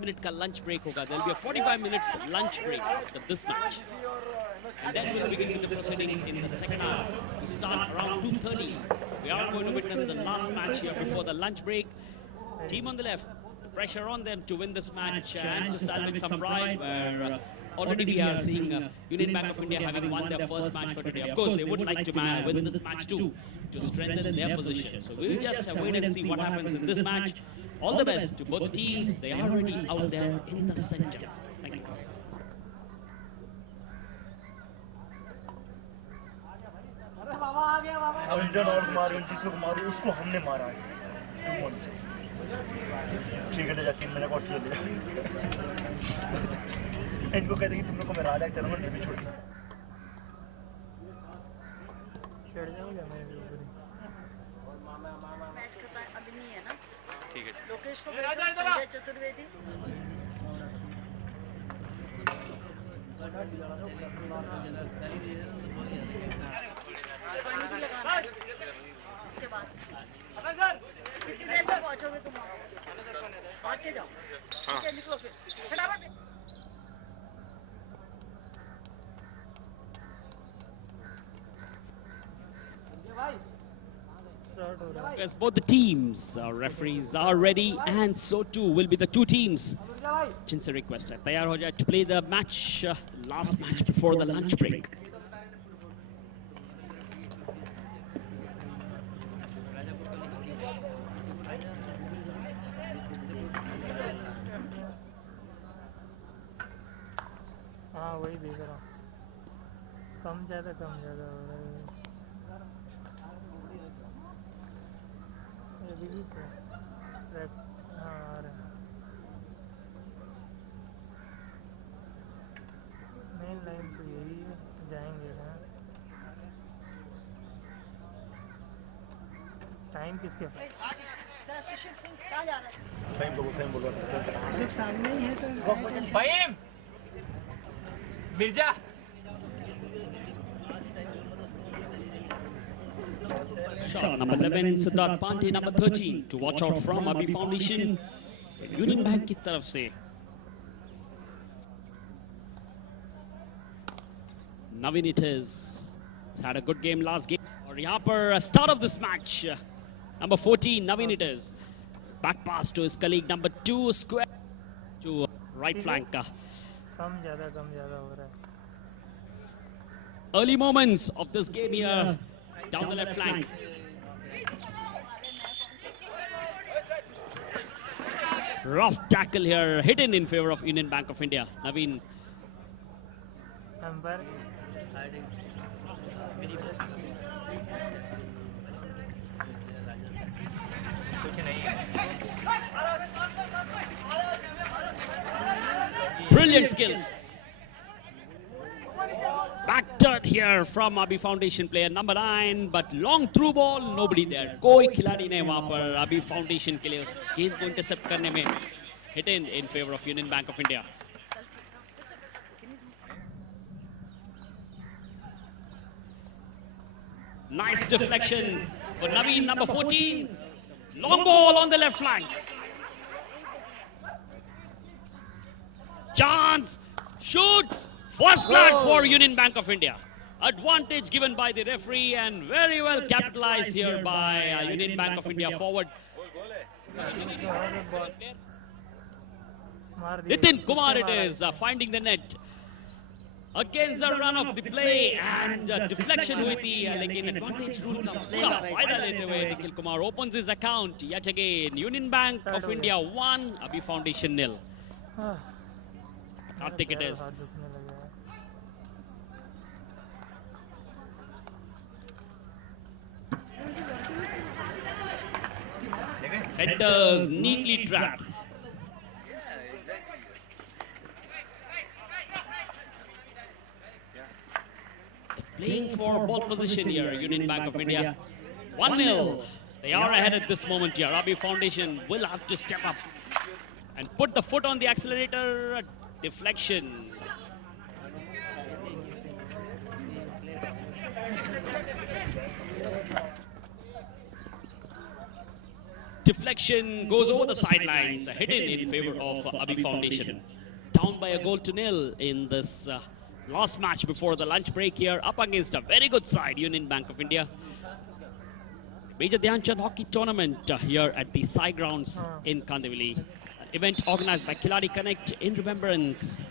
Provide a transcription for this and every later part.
minute का lunch break होगा. There will be a 45 minutes lunch break after this match. And then we'll begin with the proceedings in the second half to start around 2:30. So we are going to witness the last match here before the lunch break. Team on the left, the pressure on them to win this match and to salvage some pride, where already we are seeing Union Bank of India having won their first match for today. Of course, they would like to win this match too to strengthen their position. So we'll just wait and see what happens in this match. All the best to both teams. They are already out there in the center. Thank you. Indian और मारे जिसको मारे उसको हमने मारा है 2-1 से ठीक है ले जा 3 महीने का और ले जा इनको कहते कि तुम लोग को मैं राजा की तरह मैं भी छोड़ चढ़ जाऊंगा मैं भी ऊपर मैच खत्म अभी नहीं है ना ठीक है लोकेश को संजय चतुर्वेदी इसके बाद कितनी देर में पहुंचोगे तुम भाग के जाओ ठीक है निकलो फिर फटाफट As both the teams, our referees are ready, and so too will be the two teams. जिनसे request है तैयार हो जाए to play the match, last match before the lunch break. हाँ वही देख रहा हूँ कम ज़्यादा हो रहा है ये भी तो हाँ आ रहा है मेन लाइन तो यही है जाएंगे ना टाइम किसके फहीम बोलो सामने ही है तो Faheem Mirza Shot number 11, Siddharth Pandey, number 13, to watch out from Abhi Foundation. Union Bank की तरफ से. Navin it is. He's had a good game last game. और यहाँ पर start of this match, number 14, Navin it is. Back pass to his colleague, number 2, square to right flank. कम ज़्यादा हो रहा है Early moments of this game here, down the left flank. Rough tackle here, hidden in favor of Union Bank of India. Navin. Number कुछ नहीं है Brilliant skills. Back turn here from Abhi Foundation player number 9, but long through ball, nobody there. कोई खिलाड़ी नहीं वहाँ पर Abhi Foundation के लिए उस गेंद को intercept करने में hit in favor of Union Bank of India. Nice deflection for Navin, number 14. Long ball on the left flank. Chance, shoots, first flag for Union Bank of India. Advantage given by the referee and very well capitalized here by Union Bank of India forward. Nitin Kumar it is finding the net. Against the run of the play and deflection हुई थी लेकिन advantage rule का पूरा फायदा लेते हुए Nikhil Kumar opens his account yet again. Union Bank of India 1, Abhi Foundation 0. Karthik it is. Centers neatly trapped. Playing for ball position here, Union Bank of India. 1-0. They are ahead at this moment here. Abhi Foundation will have to step up and put the foot on the accelerator. Deflection. deflection goes over the sidelines, hit in favor of Abhi Foundation. Down by a goal to nil in this last match before the lunch break here, up against a very good side, Union Bank of India. Major Dhyan Chand Hockey Tournament here at the Sai Grounds in Kandivali. An event organized by Khiladi Connect in remembrance.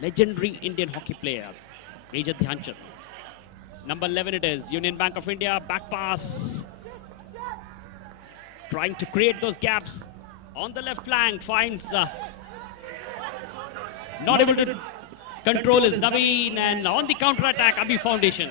Legendary Indian hockey player, Major Dhyan Chand. Number 11 it is, Union Bank of India, back pass. Trying to create those gaps on the left flank, finds not able to control is Naveen, and on the counter attack, Abhi Foundation.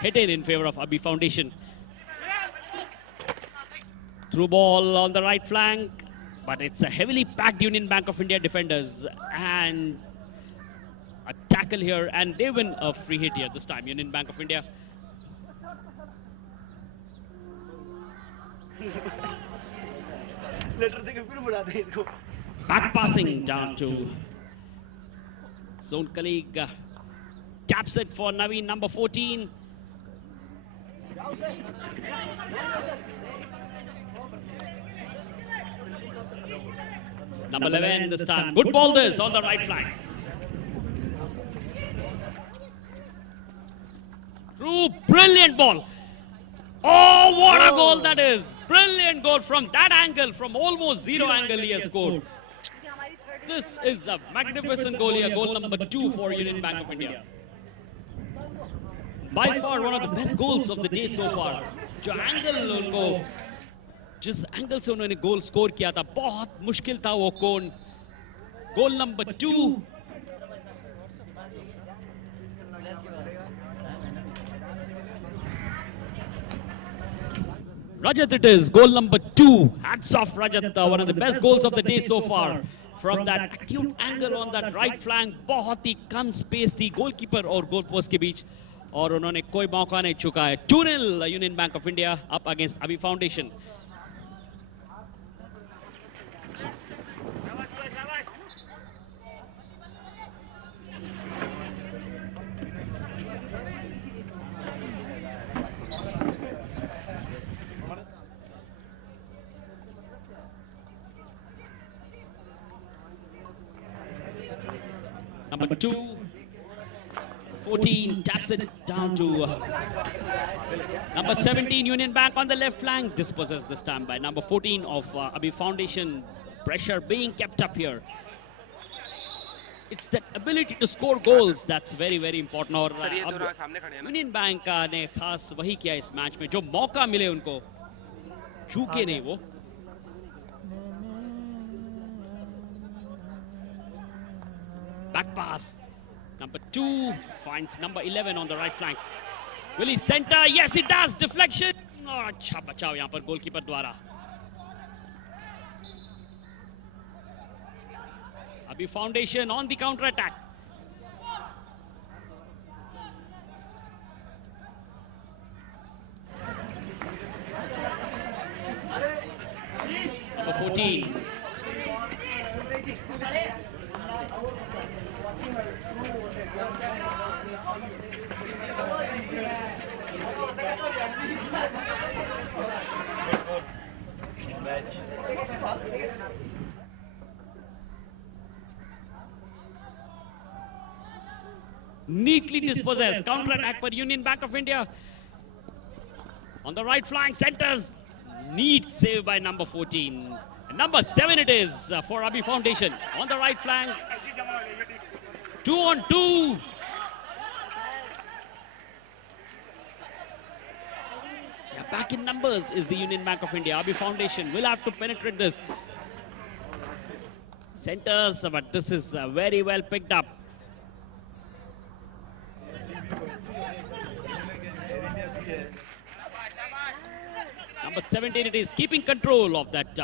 Hit in favor of Abhi Foundation. Through ball on the right flank, but it's a heavily packed Union Bank of India defenders, and a tackle here, and they win a free hit here this time, Union Bank of India. Back passing down to zone colleague. Taps it for Naveen, number 14. Number 11 this time. Good ball this on the right flank. Through, brilliant ball. Oh, what a goal that is. Brilliant goal from that angle, from almost zero angle he has scored. This is a magnificent goal here, goal number 2 for Union Bank of India. By far one of the best goals of the day so far. जो angle उनको, जिस angle से उन्होंने goal score किया था, बहुत मुश्किल था वो कोण. Goal number 2. Rajat it is, goal number 2. Hats off Rajat, one of the best goals of the day so far. From that acute angle on that right flank, बहुत ही कम space थी goalkeeper और goal post के बीच, और उन्होंने कोई मौका नहीं चुका है. 2-0 Union Bank of India up against Abhi Foundation. Number 2, 14 taps it down to number 17, Union Bank on the left flank, dispossessed this time by number 14 of Abhi Foundation. Pressure being kept up here. It's that ability to score goals that's very, very important. और Union Bank ने खास वही किया इस match में, जो मौका मिले उनको चूके नहीं वो. Back pass. Number 2 finds number 11 on the right flank. Will he center? Yes, it does. Deflection. Oh, अच्छा बचाव यहाँ पर गोलकीपर द्वारा. Abhi Foundation on the counter attack. Number 14. Neatly dispossessed. Counter attack for Union Bank of India. On the right flank, centers. Neat save by number 14. And number 7 it is for Abhi Foundation. On the right flank. 2-on-2. Yeah, back in numbers is the Union Bank of India. Abhi Foundation will have to penetrate this. Centers, but this is very well picked up. Number 17 it is, keeping control of that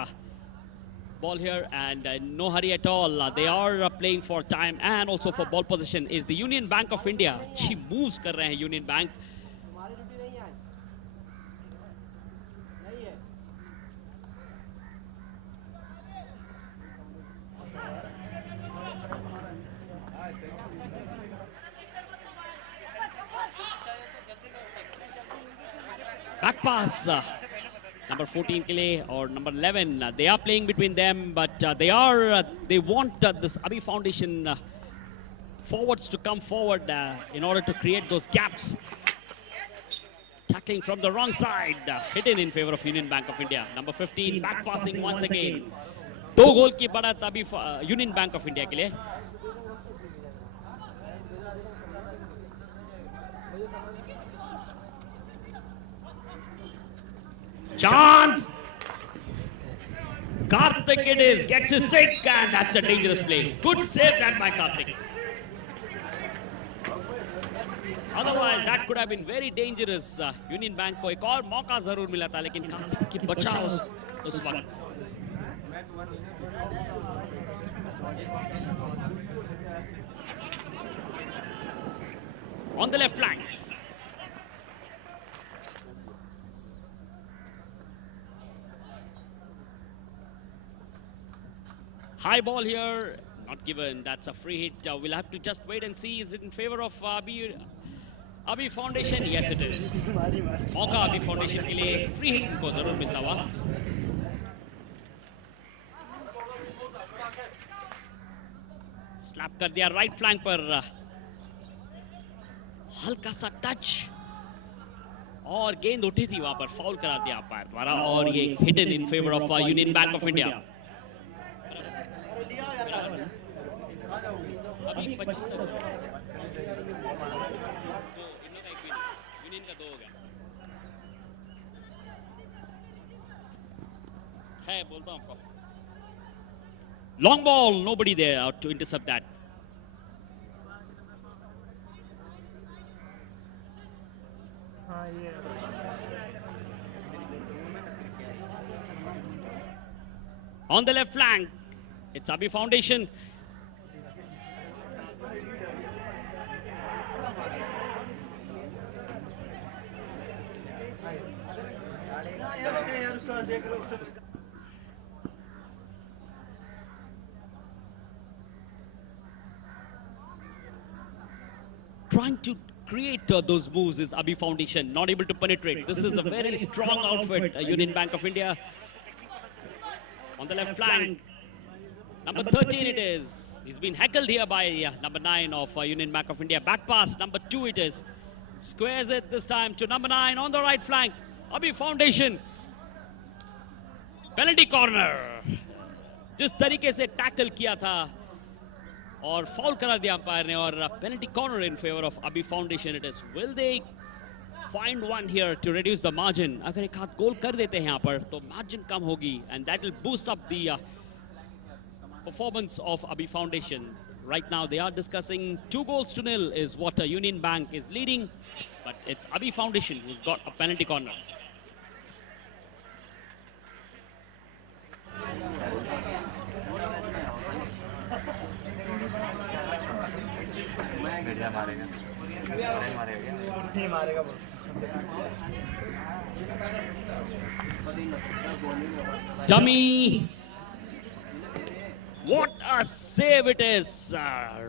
ball here, and no hurry at all. They are playing for time and also for ball position is the Union Bank of India. She moves कर रहे हैं Union Bank. Back pass. number 14 ke liye or number 11. They are playing between them, but they want this Abhi Foundation forwards to come forward in order to create those gaps. Tackling from the wrong side, hidden in favor of Union Bank of India. Number 15 back passing once again. 2 goal की बढ़त अभी union Bank of India के लिए. Chance! Karthik it is, gets his stick, and that's a dangerous play. Good save that by Karthik. Otherwise, that could have been very dangerous. Union Bank को एक और मौका जरूर मिला था, लेकिन कार्तिक की बचा उस वक्त. On the left flank. High ball here, not given. That's a free hit. We'll have to just wait and see. Is it in favor of Abhi Foundation? Yes, it is. मौका Abhi Foundation के लिए free hit को जरूर मिलता हुआ. Slap कर दिया right flank पर. हल्का सा टच और गेंद उठी थी वहां पर, फाउल करा दिया अंपायर द्वारा और ये hit in in favour of Union Bank of India. अभी 25 तक यूनियन का 2 हो गया है, बोलता हूं आपको. Long ball, nobody there to intercept that. On the left flank, it's Abhi Foundation. Trying to create those moves is Abhi Foundation, not able to penetrate. This is a very strong outfit, Union Bank of India. On the left flank, number 13 it is. He's been heckled here by number 9 of Union Bank of India. Back pass, number 2 it is. Squares it this time to number 9 on the right flank. Abhi Foundation. Penalty corner. जिस तरीके से tackle किया था और foul करा दिया umpire ने और penalty corner in favour of अभी foundation it is. Will they find one here to reduce the margin? अगर एक हाथ गोल कर देते हैं यहाँ पर तो मार्जिन कम होगी and that will boost up the performance of अभी foundation. Right now they are discussing 2-0 is what Union Bank is leading, but it's Abhi Foundation who's got a penalty corner. Dummy. What a save it is.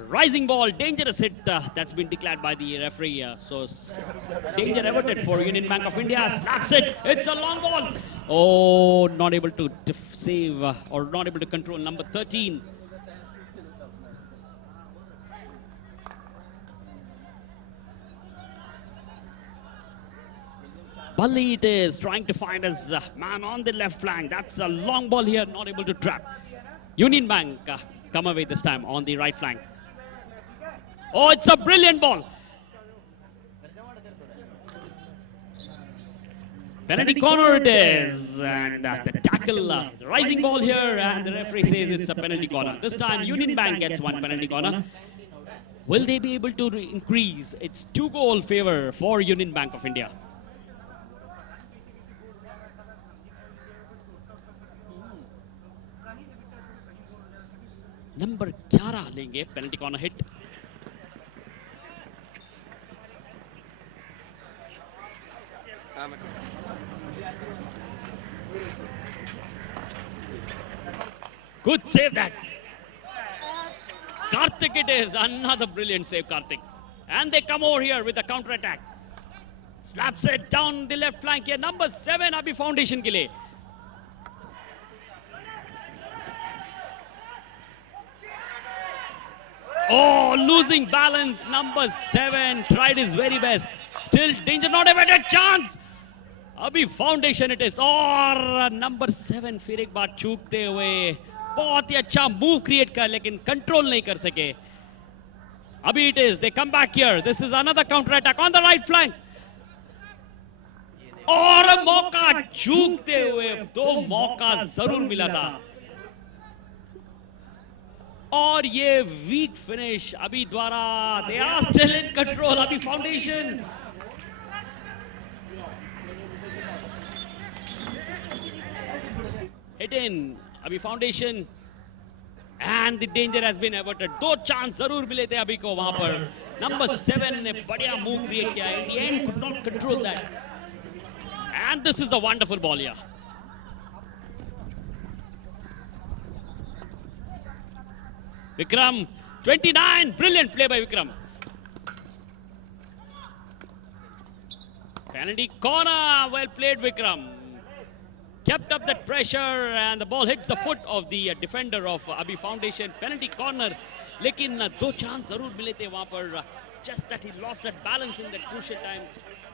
Rising ball, dangerous hit that's been declared by the referee. So danger averted for Union Bank of India. Snaps it. It's a long ball. Oh, not able to save or not able to control number 13. Balli it is, trying to find his man on the left flank. That's a long ball here, not able to trap. Union Bank come away this time on the right flank. Oh, it's a brilliant ball. Penalty corner it is. And the tackle, the rising ball here, and the referee says it's a penalty corner. This time Union Bank gets one penalty corner. Will they be able to increase? It's 2-goal favor for Union Bank of India. Number 11 लेंगे penalty corner hit. Good save that. Karthik it is, another brilliant save Karthik. And they come over here with a counter attack. Slaps it down the left flank here. Number 7 Abhi Foundation के लिए. Oh, losing balance. Number 7 tried his very best. Still danger, not a better chance. Abhi Foundation it is. और number 7 फिर एक बार चूकते हुए बहुत ही अच्छा move create कर लेकिन control नहीं कर सके. Abhi it is. They come back here. This is another counter attack on the right flank. और मौका चूकते हुए 2 मौका जरूर मिला था. और ये वीक फिनिश अभी द्वारा. They are still in control. Abhi Foundation. Hit in Abhi Foundation. And the danger has been averted. 2 chance जरूर मिले थे अभी को वहां पर. Number 7 ने बढ़िया move create किया. In the end could not control that. And this is a wonderful ball here. Vikram, 29. Brilliant play by Vikram. Penalty corner. Well played, Vikram. Kept up that pressure and the ball hits the foot of the defender of Abhi Foundation. Penalty corner. लेकिन 2 chance जरूर मिले थे वहां पर. Just that he lost that balance in that crucial time.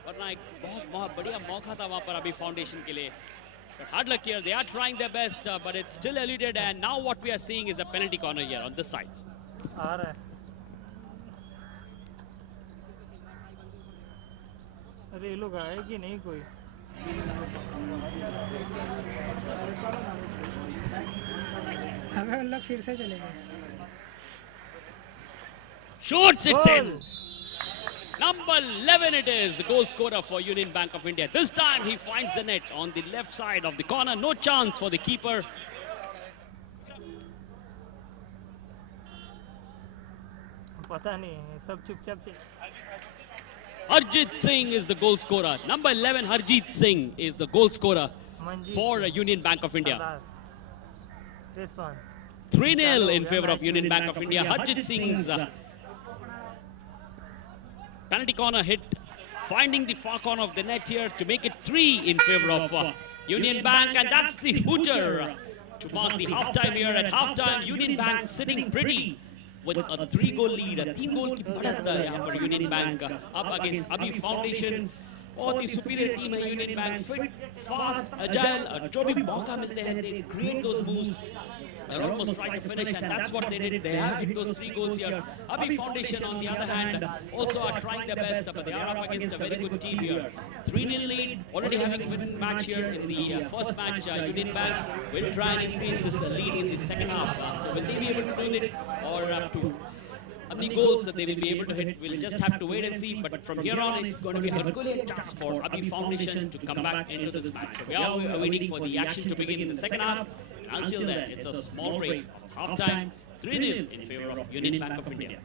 वरना एक बहुत बढ़िया मौका था वहां पर Abhi Foundation के लिए. But hard luck here. They are trying their best, but it's still eluded. And now what we are seeing is a penalty corner here on this side. आ रहा है. अरे ये लोग आए कि नहीं कोई? हमें लोग फिर से चले गए. Shoots it in. Number 11 it is, the goal scorer for Union Bank of India. This time he finds the net on the left side of the corner. No chance for the keeper. पता नहीं, सब चुपचाप से. Harjit Singh is the goal scorer. Number 11 Harjit Singh is the goal scorer for Union Bank of India. This one. 3-0 in favor of Union Bank of India. Harjit Singh's penalty corner hit, finding the far corner of the net here to make it 3 in favor of Union Bank. And that's the hooter to mark the halftime here. At halftime, Union Bank sitting pretty with a 3-goal lead. A 3-goal की बढ़त है यहाँ पर Union Bank up against Abhi Foundation. बहुत ही superior team है Union Bank. Fit, fast, agile. जो भी मौका मिलते हैं, they create those moves. They're almost trying to finish, and that's what they did. They have hit those 3 goals here. Abhi Foundation, on the other hand, also are trying their best, but they are up against a very good team here. 3-0 lead, already having won match here in the first match. Union Bank will try and increase this lead in the second half. So will they be able to do it, or to how many goals that they will be able to hit? We'll just have to wait and see. But from here on, it's going to be a Herculean task for Abhi Foundation to come back into this match. So we are waiting for the action to begin in the second half. Until then, it's a small break of halftime, 3-0 in favor of Union Bank of India.